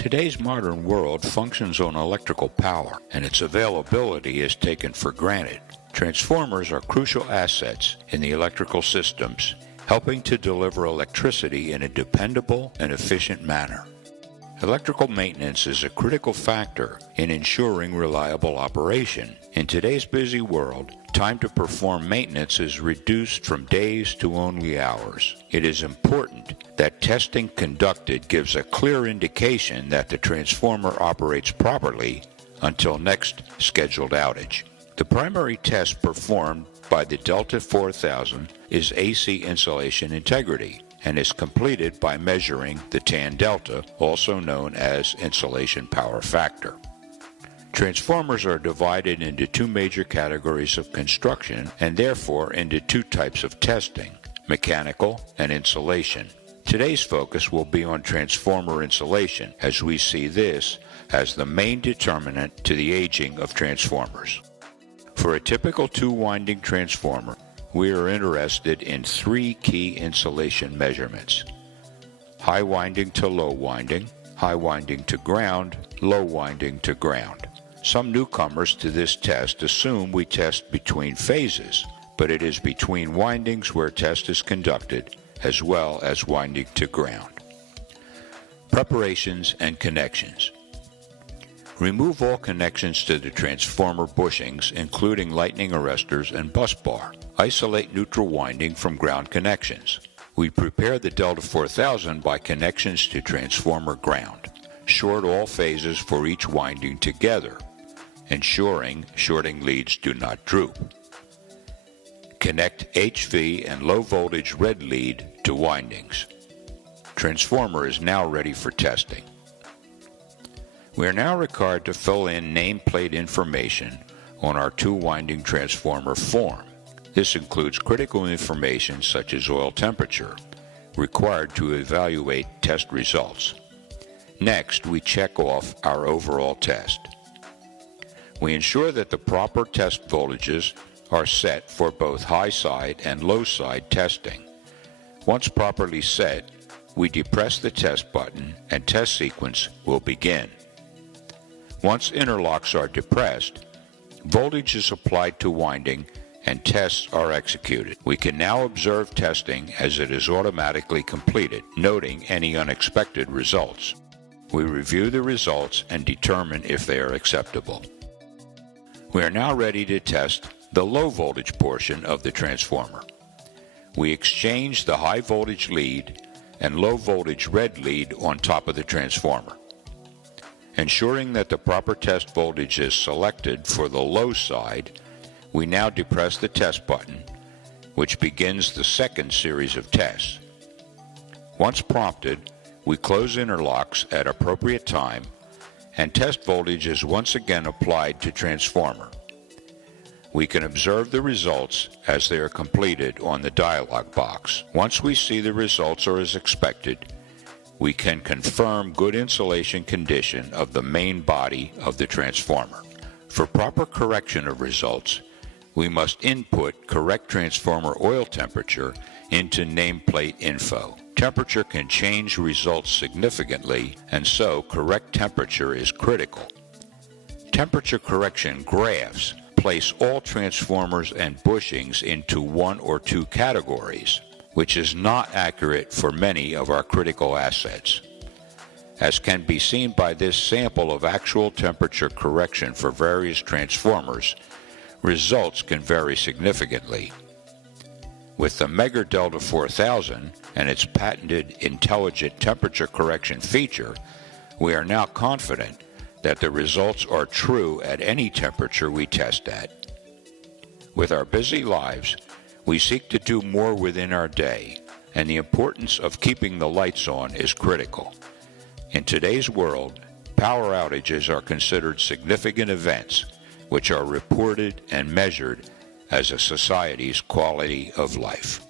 Today's modern world functions on electrical power, and its availability is taken for granted. Transformers are crucial assets in the electrical systems, helping to deliver electricity in a dependable and efficient manner. Electrical maintenance is a critical factor in ensuring reliable operation. In today's busy world, time to perform maintenance is reduced from days to only hours. It is important that testing conducted gives a clear indication that the transformer operates properly until next scheduled outage. The primary test performed by the DELTA4000 is AC insulation integrity, and is completed by measuring the tan delta, also known as insulation power factor. Transformers are divided into two major categories of construction and therefore into two types of testing, mechanical and insulation. Today's focus will be on transformer insulation, as we see this as the main determinant to the aging of transformers. For a typical two-winding transformer, we are interested in three key insulation measurements: high winding to low winding, high winding to ground, low winding to ground. Some newcomers to this test assume we test between phases, but it is between windings where test is conducted, as well as winding to ground. Preparations and connections. Remove all connections to the transformer bushings, including lightning arresters and bus bar. Isolate neutral winding from ground connections. We prepare the DELTA4000 by connections to transformer ground. Short all phases for each winding together, ensuring shorting leads do not droop. Connect HV and low voltage red lead to windings. Transformer is now ready for testing. We are now required to fill in nameplate information on our two-winding transformer form. This includes critical information such as oil temperature, required to evaluate test results. Next, we check off our overall test. We ensure that the proper test voltages are set for both high side and low side testing. Once properly set, we depress the test button and test sequence will begin. Once interlocks are depressed, voltage is applied to winding and tests are executed. We can now observe testing as it is automatically completed, noting any unexpected results. We review the results and determine if they are acceptable. We are now ready to test the low voltage portion of the transformer. We exchange the high voltage lead and low voltage red lead on top of the transformer. Ensuring that the proper test voltage is selected for the low side, we now depress the test button, which begins the second series of tests. Once prompted, we close interlocks at appropriate time, and test voltage is once again applied to transformer. We can observe the results as they are completed on the dialog box. Once we see the results are as expected, we can confirm good insulation condition of the main body of the transformer. For proper correction of results, we must input correct transformer oil temperature into nameplate info. Temperature can change results significantly, and so correct temperature is critical. Temperature correction graphs place all transformers and bushings into one or two categories, which is not accurate for many of our critical assets. As can be seen by this sample of actual temperature correction for various transformers, results can vary significantly. With the Mega DELTA4000 and its patented intelligent temperature correction feature, we are now confident that the results are true at any temperature we test at. With our busy lives, we seek to do more within our day, and the importance of keeping the lights on is critical. In today's world, power outages are considered significant events, which are reported and measured as a society's quality of life.